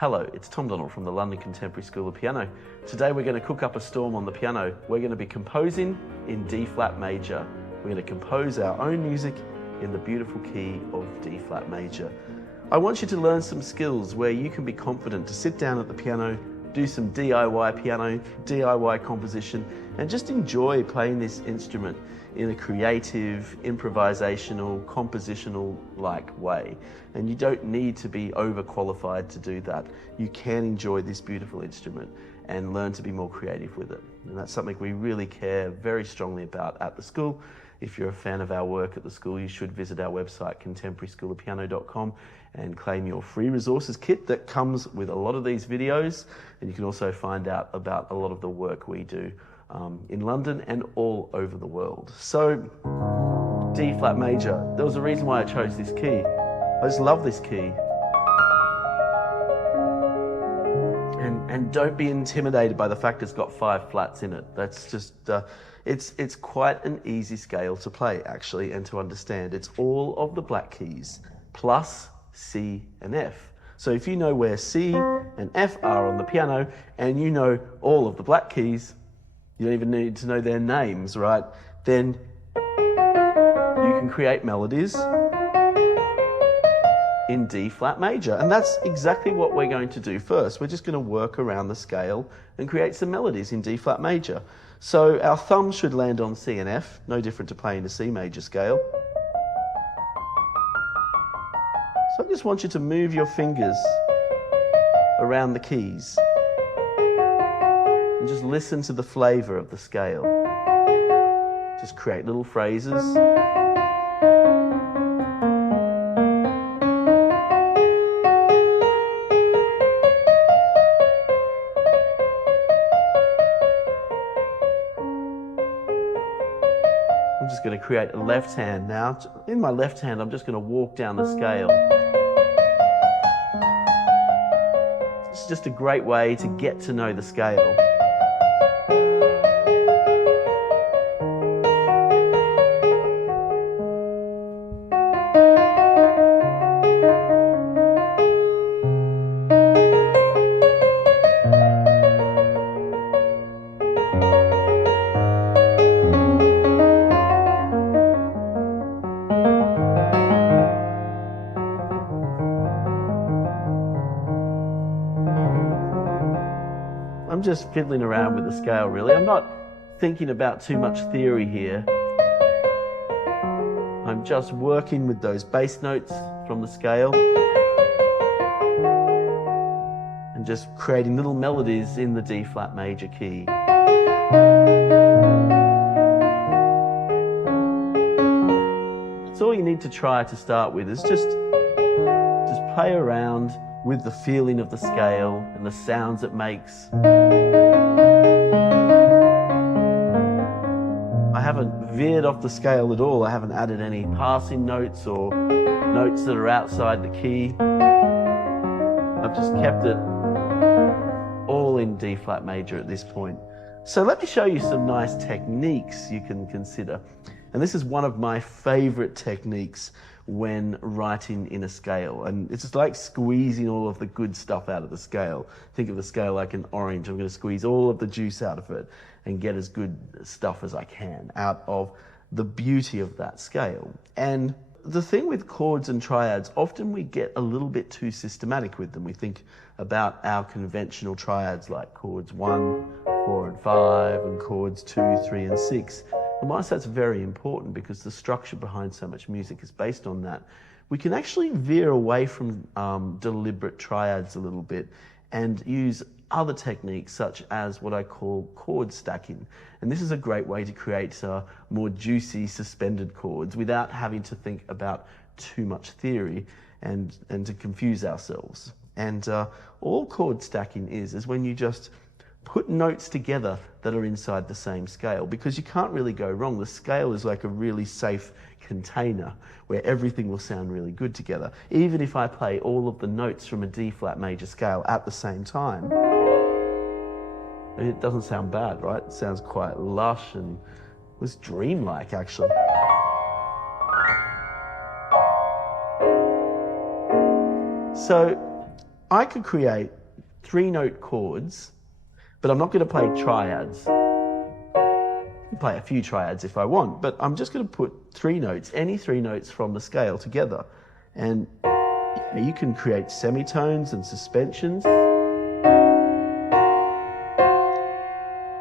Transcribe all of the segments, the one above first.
Hello, it's Tom Donald from the London Contemporary School of Piano. Today we're going to cook up a storm on the piano. We're going to be composing in D flat major. We're going to compose our own music in the beautiful key of D flat major. I want you to learn some skills where you can be confident to sit down at the piano, do some DIY piano, DIY composition, and just enjoy playing this instrument in a creative, improvisational, compositional-like way. And you don't need to be overqualified to do that. You can enjoy this beautiful instrument and learn to be more creative with it. And that's something we really care very strongly about at the school. If you're a fan of our work at the school, you should visit our website, contemporaryschoolofpiano.com, and claim your free resources kit that comes with a lot of these videos. And you can also find out about a lot of the work we do in London and all over the world. So, D flat major. There was a reason why I chose this key. I just love this key. And don't be intimidated by the fact it's got 5 flats in it. That's just, it's quite an easy scale to play actually and to understand. It's all of the black keys plus C and F. So if you know where C and F are on the piano and you know all of the black keys, you don't even need to know their names, right? Then you can create melodies in D flat major. And that's exactly what we're going to do first. We're just going to work around the scale and create some melodies in D flat major. So our thumb should land on C and F, no different to playing a C major scale. So I just want you to move your fingers around the keys and just listen to the flavor of the scale. Just create little phrases. I'm just going to create a left hand now. In my left hand, I'm just going to walk down the scale. It's just a great way to get to know the scale. I'm just fiddling around with the scale really. I'm not thinking about too much theory here. I'm just working with those bass notes from the scale and just creating little melodies in the D flat major key. That's all you need to try to start with, is just play around with the feeling of the scale and the sounds it makes. I haven't veered off the scale at all. I haven't added any passing notes or notes that are outside the key. I've just kept it all in D flat major at this point. So let me show you some nice techniques you can consider. And this is one of my favorite techniques when writing in a scale. And it's just like squeezing all of the good stuff out of the scale. Think of the scale like an orange. I'm going to squeeze all of the juice out of it and get as good stuff as I can out of the beauty of that scale. And the thing with chords and triads, often we get a little bit too systematic with them. We think about our conventional triads like chords 1, 4 and 5 and chords 2, 3 and 6. And whilst that's very important because the structure behind so much music is based on that, we can actually veer away from deliberate triads a little bit and use other techniques such as what I call chord stacking. And this is a great way to create more juicy suspended chords without having to think about too much theory and to confuse ourselves. And all chord stacking is when you just put notes together that are inside the same scale, because you can't really go wrong. The scale is like a really safe container where everything will sound really good together. Even if I play all of the notes from a D flat major scale at the same time, it doesn't sound bad, right? It sounds quite lush and was dreamlike actually. So I could create 3-note chords, but I'm not going to play triads. I can play a few triads if I want, but I'm just going to put 3 notes, any 3 notes from the scale together. And you can create semitones and suspensions.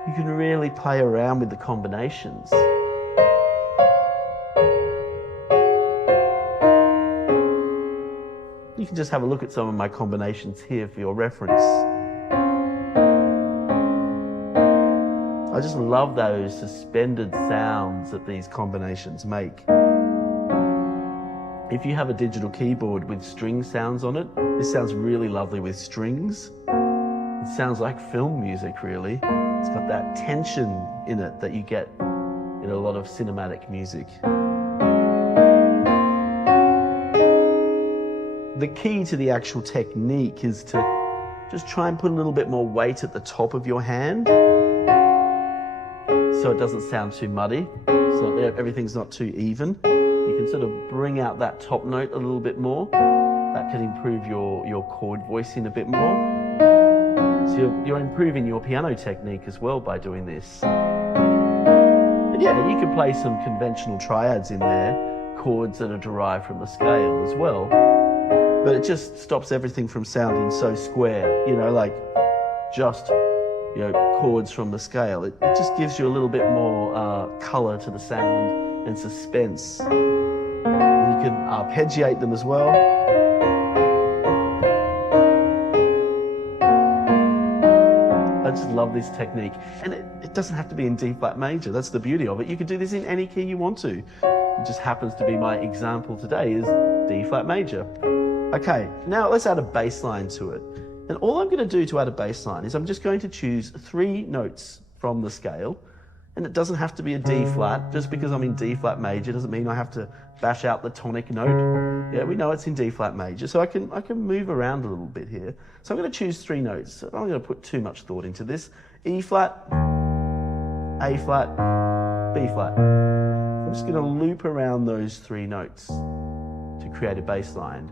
You can really play around with the combinations. You can just have a look at some of my combinations here for your reference. I just love those suspended sounds that these combinations make. If you have a digital keyboard with string sounds on it, this sounds really lovely with strings. It sounds like film music, really. It's got that tension in it that you get in a lot of cinematic music. The key to the actual technique is to just try and put a little bit more weight at the top of your hand so it doesn't sound too muddy, so everything's not too even. You can sort of bring out that top note a little bit more. That can improve your chord voicing a bit more. So you're improving your piano technique as well by doing this. And yeah, you can play some conventional triads in there, chords that are derived from the scale as well. But it just stops everything from sounding so square, like just, chords from the scale. It just gives you a little bit more color to the sound and suspense. And you can arpeggiate them as well. I just love this technique. And it doesn't have to be in D flat major. That's the beauty of it. You can do this in any key you want to. It just happens to be my example today is D flat major. Okay, now let's add a bass line to it. And all I'm going to do to add a bass line is I'm just going to choose 3 notes from the scale. And it doesn't have to be a D flat. Just because I'm in D flat major doesn't mean I have to bash out the tonic note. Yeah, we know it's in D flat major, so I can move around a little bit here. So I'm going to choose 3 notes. I'm not going to put too much thought into this. E flat, A flat, B flat. I'm just going to loop around those 3 notes to create a bass line.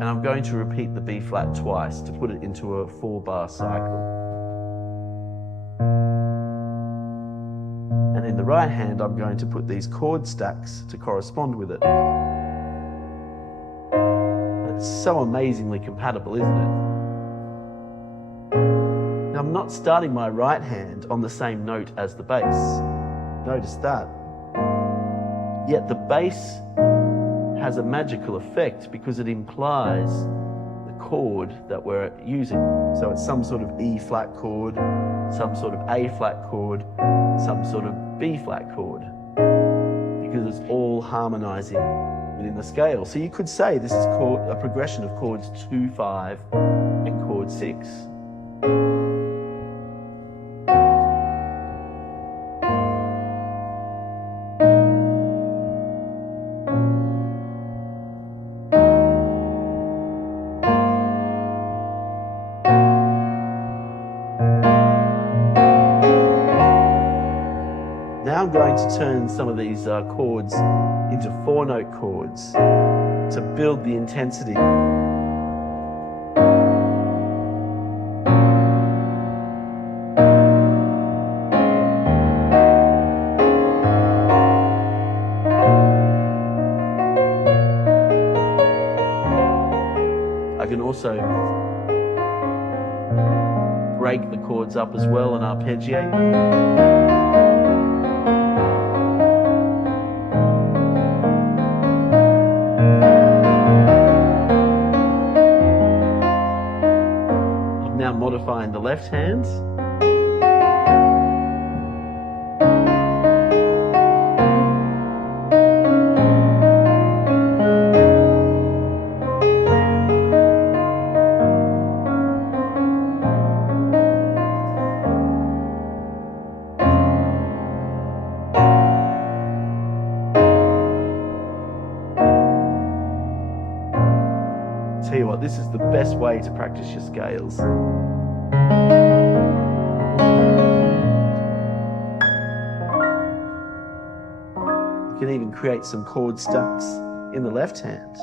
And I'm going to repeat the B flat twice to put it into a 4-bar cycle. And in the right hand, I'm going to put these chord stacks to correspond with it. It's so amazingly compatible, isn't it? Now, I'm not starting my right hand on the same note as the bass. Notice that. Yet the bass has a magical effect because it implies the chord that we're using. So it's some sort of E flat chord, some sort of A flat chord, some sort of B flat chord, because it's all harmonizing within the scale. So you could say this is a progression of chords 2, 5, and chord 6. Now I'm going to turn some of these chords into 4-note chords to build the intensity. I can also break the chords up as well and arpeggiate them. Now modifying the left hand. Tell you what, this is the best way to practice your scales. You can even create some chord stacks in the left hand.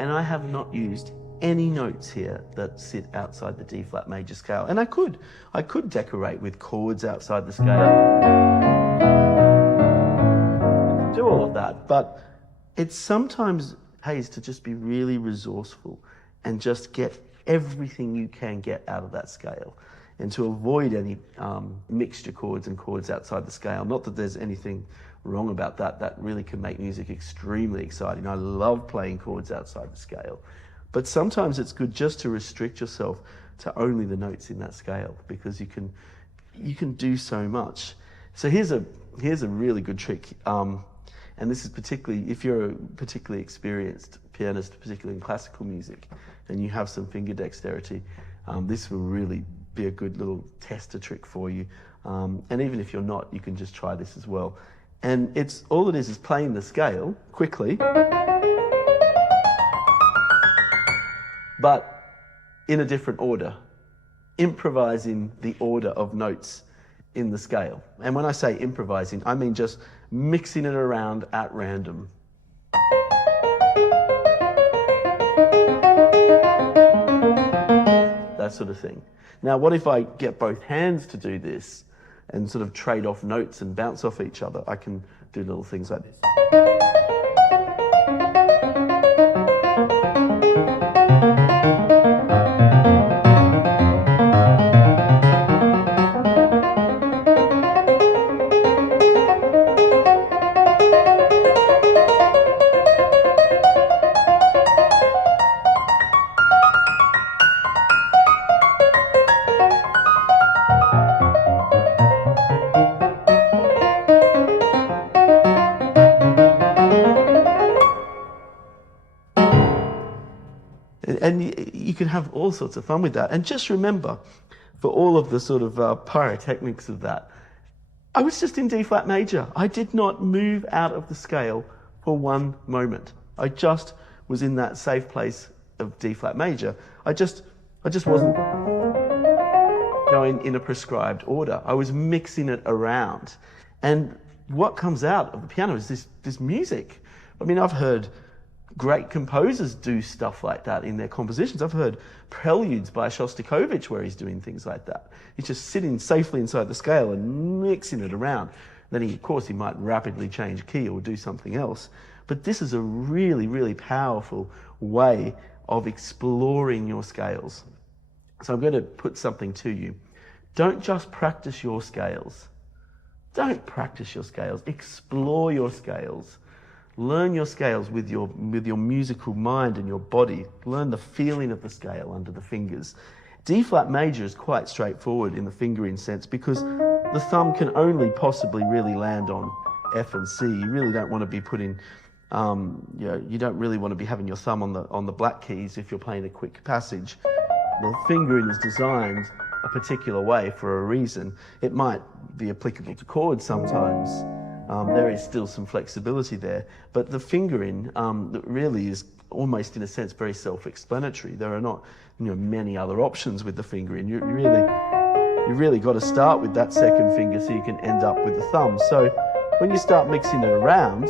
And I have not used any notes here that sit outside the D flat major scale. And I could decorate with chords outside the scale. I could do all of that, but it sometimes pays to just be really resourceful and just get everything you can get out of that scale, and to avoid any mixture chords and chords outside the scale. Not that there's anything wrong about that. That really can make music extremely exciting. I love playing chords outside the scale. But sometimes it's good just to restrict yourself to only the notes in that scale, because you can do so much. So here's a really good trick. And this is particularly, if you're a particularly experienced pianist, particularly in classical music, and you have some finger dexterity, this will really be a good little tester trick for you. And even if you're not, you can just try this as well. And all it is playing the scale quickly, but in a different order, improvising the order of notes in the scale. And when I say improvising, I mean just mixing it around at random. That sort of thing. Now, what if I get both hands to do this and sort of trade off notes and bounce off each other? I can do little things like this. And you can have all sorts of fun with that. And just remember, for all of the sort of pyrotechnics of that, I was just in D flat major. I did not move out of the scale for one moment. I just was in that safe place of D flat major. I just wasn't going in a prescribed order. I was mixing it around. And what comes out of the piano is this music. I mean, I've heard great composers do stuff like that in their compositions. I've heard preludes by Shostakovich where he's doing things like that. He's just sitting safely inside the scale and mixing it around. Then of course, he might rapidly change key or do something else. But this is a really, really powerful way of exploring your scales. So I'm going to put something to you. Don't just practice your scales. Don't practice your scales. Explore your scales. Learn your scales with your musical mind and your body. Learn the feeling of the scale under the fingers. D flat major is quite straightforward in the fingering sense, because the thumb can only possibly really land on F and C. You really don't want to be putting, you don't really want to be having your thumb on the black keys if you're playing a quick passage. The fingering is designed a particular way for a reason. It might be applicable to chords sometimes. There is still some flexibility there, but the fingering really is almost, in a sense, very self-explanatory. There are not, many other options with the fingering. You really got to start with that second finger so you can end up with the thumb. So when you start mixing it around,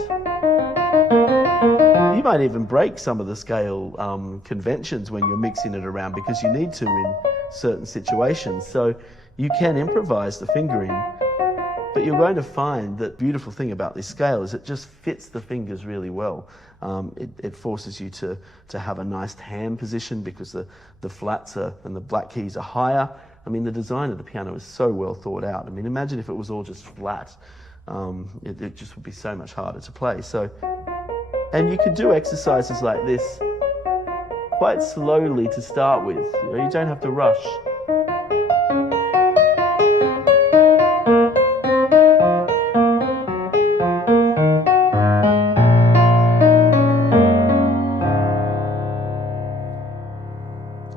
you might even break some of the scale conventions when you're mixing it around, because you need to in certain situations. So you can improvise the fingering. But you're going to find that the beautiful thing about this scale is it just fits the fingers really well. It forces you to have a nice hand position, because the flats and the black keys are higher. I mean, the design of the piano is so well thought out. I mean, imagine if it was all just flat. It just would be so much harder to play. And you can do exercises like this quite slowly to start with. You don't have to rush.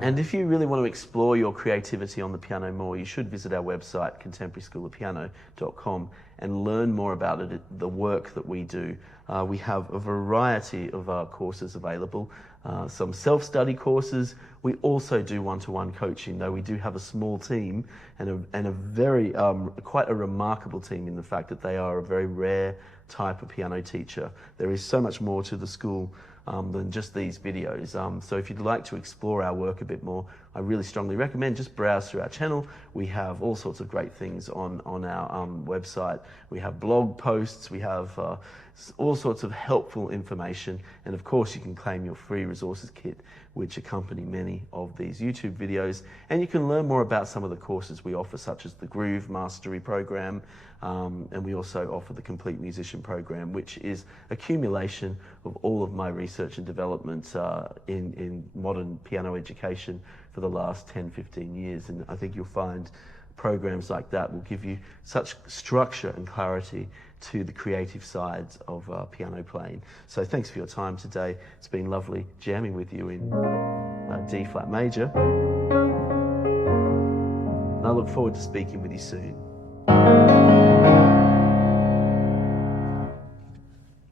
And if you really want to explore your creativity on the piano more, you should visit our website, contemporaryschoolofpiano.com, and learn more about it, the work that we do. We have a variety of courses available, some self-study courses. We also do one-to-one coaching, though we do have a small team and a very, quite a remarkable team in the fact that they are a very rare type of piano teacher. There is so much more to the school than just these videos. So if you'd like to explore our work a bit more, I really strongly recommend just browse through our channel. We have all sorts of great things on our website. We have blog posts, we have all sorts of helpful information, and of course you can claim your free resources kit which accompany many of these YouTube videos, and you can learn more about some of the courses we offer, such as the Groove Mastery program, and we also offer the Complete Musician program, which is accumulation of all of my research and development in modern piano education for the last 10-15 years. And I think you'll find programs like that will give you such structure and clarity to the creative sides of piano playing. So thanks for your time today. It's been lovely jamming with you in D flat major. And I look forward to speaking with you soon.